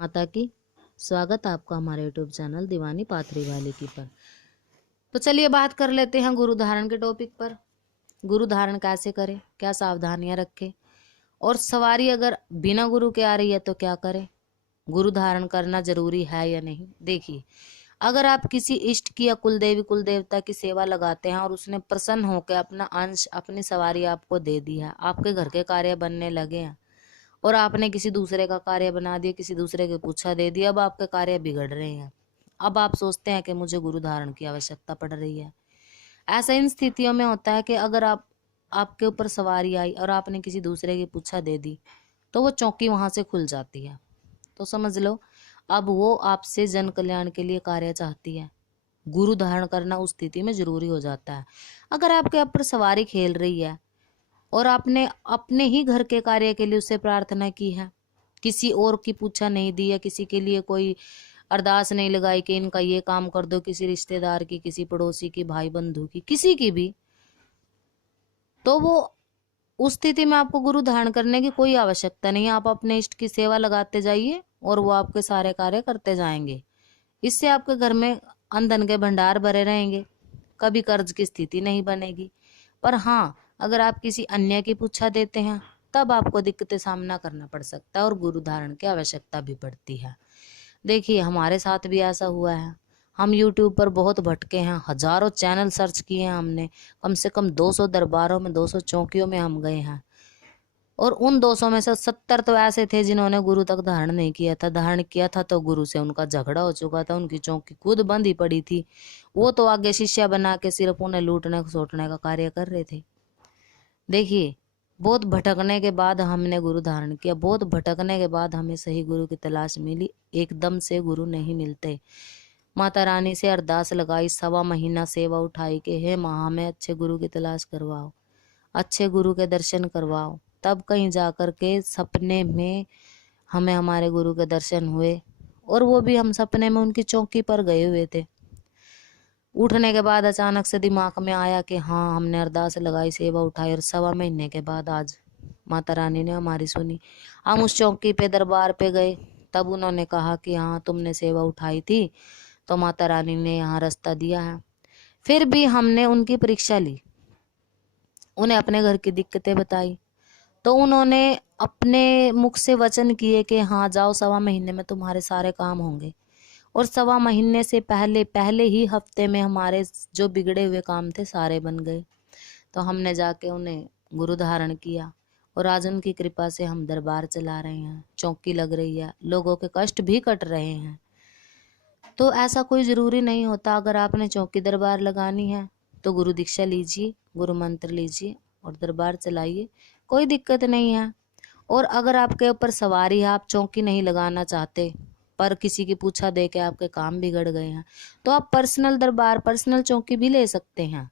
माता की स्वागत आपका हमारे यूट्यूब चैनल दीवानी पाथरी वाली की पर। तो चलिए बात कर लेते हैं गुरु धारण के टॉपिक पर। गुरु धारण कैसे करें, क्या सावधानियां रखें, और सवारी अगर बिना गुरु के आ रही है तो क्या करें, गुरु धारण करना जरूरी है या नहीं। देखिए, अगर आप किसी इष्ट की या कुलदेवी कुल देवता की सेवा लगाते हैं और उसने प्रसन्न होकर अपना अंश अपनी सवारी आपको दे दी है, आपके घर के कार्य बनने लगे हैं और आपने किसी दूसरे का कार्य बना दिया, किसी दूसरे के पूछा दे दिया, अब आपके कार्य बिगड़ रहे हैं। अब आप सोचते हैं कि मुझे गुरु धारण की आवश्यकता पड़ रही है। ऐसा इन स्थितियों में होता है कि अगर आपके ऊपर सवारी आई और आपने किसी दूसरे की पूछा दे दी तो वो चौकी वहां से खुल जाती है। तो समझ लो, अब वो आपसे जन कल्याण के लिए कार्य चाहती है। गुरु धारण करना उस स्थिति में जरूरी हो जाता है। अगर आपके ऊपर सवारी खेल रही है और आपने अपने ही घर के कार्य के लिए उससे प्रार्थना की है, किसी और की पूछा नहीं दी है, किसी के लिए कोई अरदास नहीं लगाई कि इनका ये काम कर दो, किसी रिश्तेदार की, किसी पड़ोसी की, भाई बंधु की, किसी की भी, तो वो उस स्थिति में आपको गुरु धारण करने की कोई आवश्यकता नहीं है। आप अपने इष्ट की सेवा लगाते जाइए और वो आपके सारे कार्य करते जाएंगे। इससे आपके घर में अन्न धन के भंडार भरे रहेंगे, कभी कर्ज की स्थिति नहीं बनेगी। पर हाँ, अगर आप किसी अन्य की पूछा देते हैं तब आपको दिक्कतें सामना करना पड़ सकता है और गुरु धारण की आवश्यकता भी पड़ती है। देखिए, हमारे साथ भी ऐसा हुआ है। हम YouTube पर बहुत भटके हैं, हजारों चैनल सर्च किए हैं हमने, कम से कम 200 दरबारों में, 200 चौकियों में हम गए हैं, और उन 200 में से 70 तो ऐसे थे जिन्होंने गुरु तक धारण नहीं किया था। धारण किया था तो गुरु से उनका झगड़ा हो चुका था, उनकी चौकी खुद बंद ही पड़ी थी। वो तो आगे शिष्य बना के सिर्फ उन्हें लूटने सोटने का कार्य कर रहे थे। देखिए, बहुत भटकने के बाद हमने गुरु धारण किया, बहुत भटकने के बाद हमें सही गुरु की तलाश मिली। एकदम से गुरु नहीं मिलते। माता रानी से अरदास लगाई, 1.25 महीना सेवा उठाई कि हे माँ, हमें अच्छे गुरु की तलाश करवाओ, अच्छे गुरु के दर्शन करवाओ। तब कहीं जाकर के सपने में हमें हमारे गुरु के दर्शन हुए, और वो भी हम सपने में उनकी चौकी पर गए हुए थे। उठने के बाद अचानक से दिमाग में आया कि हाँ, हमने अरदास लगाई, सेवा उठाई, और 1.25 महीने के बाद आज माता रानी ने हमारी सुनी। हम उस चौकी पे दरबार पे गए, तब उन्होंने कहा कि हाँ, तुमने सेवा उठाई थी तो माता रानी ने यहाँ रास्ता दिया है। फिर भी हमने उनकी परीक्षा ली, उन्हें अपने घर की दिक्कतें बताई, तो उन्होंने अपने मुख से वचन किए कि हाँ जाओ, 1.25 महीने में तुम्हारे सारे काम होंगे। और 1.25 महीने से पहले पहले ही हफ्ते में हमारे जो बिगड़े हुए काम थे सारे बन गए। तो हमने जाके उन्हें गुरु धारण किया और आज उनकी कृपा से हम दरबार चला रहे हैं, चौकी लग रही है, लोगों के कष्ट भी कट रहे हैं। तो ऐसा कोई जरूरी नहीं होता, अगर आपने चौकी दरबार लगानी है तो गुरु दीक्षा लीजिए, गुरु मंत्र लीजिए और दरबार चलाइए, कोई दिक्कत नहीं है। और अगर आपके ऊपर सवारी है, आप चौकी नहीं लगाना चाहते पर किसी की पूछा दे के आपके काम बिगड़ गए हैं, तो आप पर्सनल दरबार, पर्सनल चौकी भी ले सकते हैं।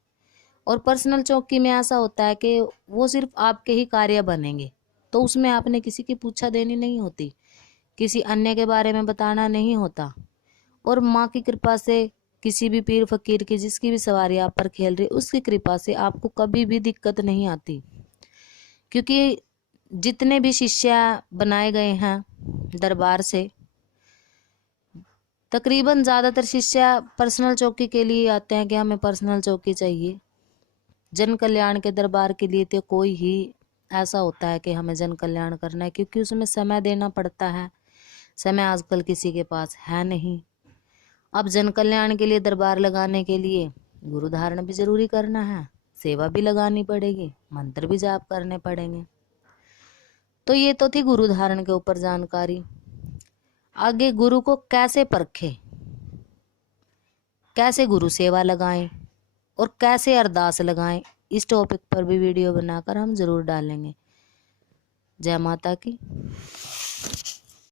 और पर्सनल चौकी में ऐसा होता है कि वो सिर्फ आपके ही कार्य बनेंगे, तो उसमें आपने किसी की पूछा देनी नहीं होती, किसी अन्य के बारे में बताना नहीं होता। और माँ की कृपा से, किसी भी पीर फकीर की, जिसकी भी सवारी आप पर खेल रही, उसकी कृपा से आपको कभी भी दिक्कत नहीं आती। क्योंकि जितने भी शिष्य बनाए गए हैं दरबार से, तकरीबन ज़्यादातर शिष्य पर्सनल चौकी के लिए आते हैं कि हमें पर्सनल चौकी चाहिए। जन कल्याण के दरबार के लिए तो कोई ही ऐसा होता है कि हमें जन कल्याण करना है, क्योंकि उसमें समय देना पड़ता है। समय आजकल किसी के पास है नहीं। अब जन कल्याण के लिए दरबार लगाने के लिए गुरु धारण भी जरूरी करना है, सेवा भी लगानी पड़ेगी, मंत्र भी जाप करने पड़ेंगे। तो ये तो थी गुरु धारण के ऊपर जानकारी। आगे गुरु को कैसे परखें, कैसे गुरु सेवा लगाएं और कैसे अरदास लगाएं, इस टॉपिक पर भी वीडियो बनाकर हम जरूर डालेंगे। जय माता की।